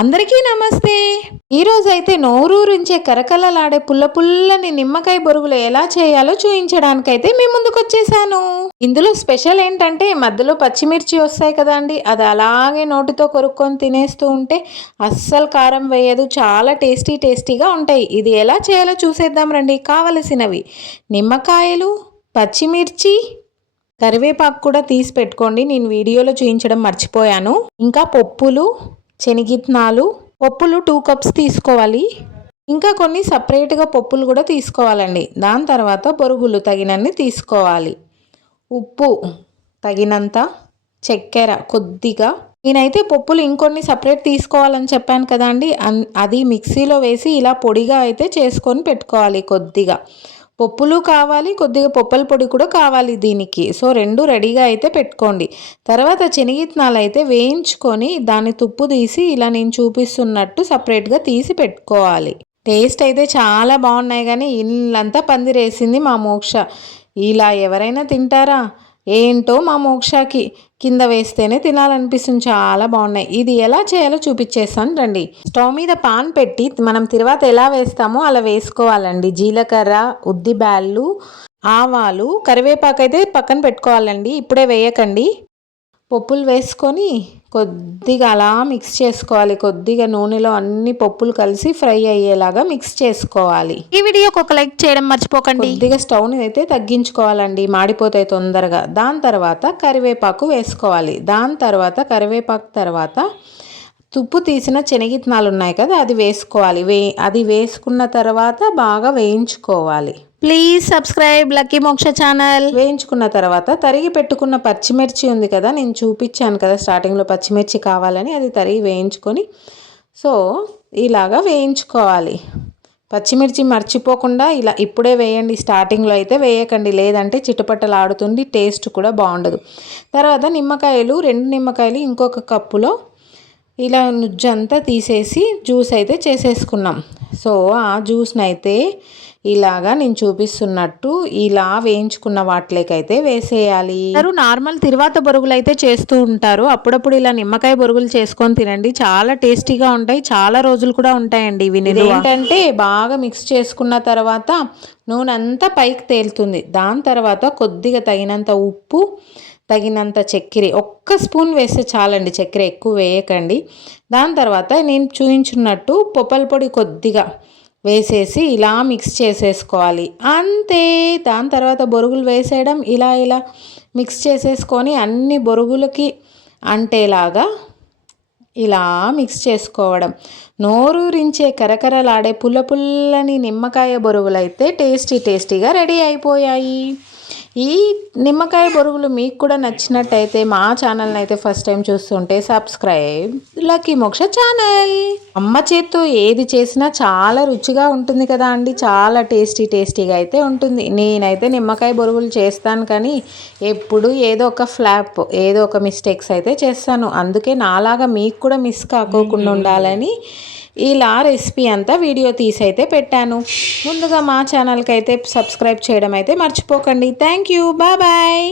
అందరికీ నమస్తే. ఈరోజైతే నోరూరించే కరకలలాడే పుల్ల పుల్లని నిమ్మకాయ బొరుగులు ఎలా చేయాలో చూపించడానికైతే మీ ముందుకు వచ్చేసాను. ఇందులో స్పెషల్ ఏంటంటే మధ్యలో పచ్చిమిర్చి వస్తాయి కదా అండి, అది అలాగే నోటితో కొరుక్కొని తినేస్తూ ఉంటే అస్సలు కారం వేయదు, చాలా టేస్టీగా ఉంటాయి. ఇది ఎలా చేయాలో చూసేద్దాం రండి. కావలసినవి నిమ్మకాయలు, పచ్చిమిర్చి, కరివేపాకు కూడా తీసి పెట్టుకోండి, నేను వీడియోలో చూపించడం మర్చిపోయాను. ఇంకా పప్పులు, శనగిత్తనాలు, పప్పులు 2 కప్స్ తీసుకోవాలి. ఇంకా కొన్ని సపరేట్గా పప్పులు కూడా తీసుకోవాలండి. దాని తర్వాత బొరుగులు తగినన్ని తీసుకోవాలి. ఉప్పు తగినంత, చక్కెర కొద్దిగా. నేనైతే పప్పులు ఇంకొన్ని సపరేట్ తీసుకోవాలని చెప్పాను కదా అండి, అది మిక్సీలో వేసి ఇలా పొడిగా అయితే చేసుకొని పెట్టుకోవాలి. కొద్దిగా పప్పులు కావాలి, కొద్దిగా పప్పుల పొడి కూడా కావాలి దీనికి. సో 2 రెడీగా అయితే పెట్టుకోండి. తర్వాత శనగిత్తనాలు అయితే వేయించుకొని దాన్ని తుప్పు తీసి ఇలా నేను చూపిస్తున్నట్టు సపరేట్గా తీసి పెట్టుకోవాలి. టేస్ట్ అయితే చాలా బాగున్నాయి, కానీ ఇల్లంతా పందిరేసింది మా మోక్ష. ఇలా ఎవరైనా తింటారా ఏంటో, మా మోక్షకి కింద వేస్తేనే తినాలనిపిస్తుంది. చాలా బాగున్నాయి. ఇది ఎలా చేయాలో చూపించేస్తాను రండి. స్టవ్ మీద పాన్ పెట్టి మనం తర్వాత ఎలా వేస్తామో అలా వేసుకోవాలండి. జీలకర్ర, ఉద్దిబ్యాళ్ళు, ఆవాలు, కరివేపాకు అయితే పక్కన పెట్టుకోవాలండి, ఇప్పుడే వేయకండి. పప్పులు వేసుకొని కొద్దిగా అలా మిక్స్ చేసుకోవాలి. కొద్దిగా నూనెలో అన్ని పప్పులు కలిసి ఫ్రై అయ్యేలాగా మిక్స్ చేసుకోవాలి. ఈ వీడియోకి ఒక లైక్ చేయడం మర్చిపోకండి. కొద్దిగా స్టవ్ని అయితే తగ్గించుకోవాలండి, మాడిపోతాయి తొందరగా. దాని తర్వాత కరివేపాకు వేసుకోవాలి. దాని తర్వాత కరివేపాకు తర్వాత తుప్పు తీసిన శనగిత్తనాలు ఉన్నాయి కదా, అది వేసుకోవాలి. అది వేసుకున్న తర్వాత బాగా వేయించుకోవాలి. ప్లీజ్ సబ్స్క్రైబ్ లక్కీ మోక్ష ఛానల్. వేయించుకున్న తర్వాత తరిగి పెట్టుకున్న పచ్చిమిర్చి ఉంది కదా, నేను చూపించాను కదా స్టార్టింగ్లో పచ్చిమిర్చి కావాలని, అది తరిగి వేయించుకొని సో ఇలాగా వేయించుకోవాలి. పచ్చిమిర్చి మర్చిపోకుండా ఇలా ఇప్పుడే వేయండి, స్టార్టింగ్లో అయితే వేయకండి, లేదంటే చిటపటలాడుతుంది, టేస్ట్ కూడా బాగుండదు. తర్వాత నిమ్మకాయలు, 2 నిమ్మకాయలు ఇంకొక కప్పులో ఇలా నుజ్జంతా తీసేసి జ్యూస్ అయితే చేసేసుకున్నాం. సో ఆ జ్యూస్ని అయితే ఇలాగా నేను చూపిస్తున్నట్టు ఇలా వేయించుకున్న వాటిలోకైతే వేసేయాలి. నార్మల్ తిరువాత బొరుగులు అయితే చేస్తూ ఉంటారు, అప్పుడప్పుడు ఇలా నిమ్మకాయ బొరుగులు చేసుకొని తినండి, చాలా టేస్టీగా ఉంటాయి, చాలా రోజులు కూడా ఉంటాయండి ఇవి. ఏంటంటే బాగా మిక్స్ చేసుకున్న తర్వాత నూనె అంతా పైకి తేలుతుంది. దాని తర్వాత కొద్దిగా తగినంత ఉప్పు, తగినంత చక్కెర, 1 స్పూన్ వేస్తే చాలండి, చక్కెర ఎక్కువ వేయకండి. దాని తర్వాత నేను చూపించున్నట్టు పప్పుల పొడి కొద్దిగా వేసేసి ఇలా మిక్స్ చేసేసుకోవాలి, అంతే. దాని తర్వాత బొరుగులు వేసేయడం, ఇలా మిక్స్ చేసేసుకొని అన్ని బొరుగులకి అంటేలాగా ఇలా మిక్స్ చేసుకోవడం. నోరూరించే కరకరలాడే పుల్లని నిమ్మకాయ బొరుగులు అయితే టేస్టీగా రెడీ అయిపోయాయి. ఈ నిమ్మకాయ బొరుగులు మీకు కూడా నచ్చినట్టయితే మా ఛానల్ని అయితే ఫస్ట్ టైం చూస్తుంటే సబ్స్క్రైబ్ లక్కీ మోక్ష ఛానల్. అమ్మ చేత్తో ఏది చేసినా చాలా రుచిగా ఉంటుంది కదా అండి, చాలా టేస్టీగా అయితే ఉంటుంది. నేనైతే నిమ్మకాయ బొరుగులు చేస్తాను, కానీ ఎప్పుడు ఏదో ఒక ఫ్లాప్, ఏదో ఒక మిస్టేక్స్ అయితే చేస్తాను. అందుకే నాలాగా మీకు కూడా మిస్ కాకోకుండా ఉండాలని ఇలా రెసిపీ అంతా వీడియో తీసి అయితే పెట్టాను. ముందుగా మా ఛానల్కి అయితే సబ్స్క్రైబ్ చేయడం అయితే మర్చిపోకండి. Thank you, bye.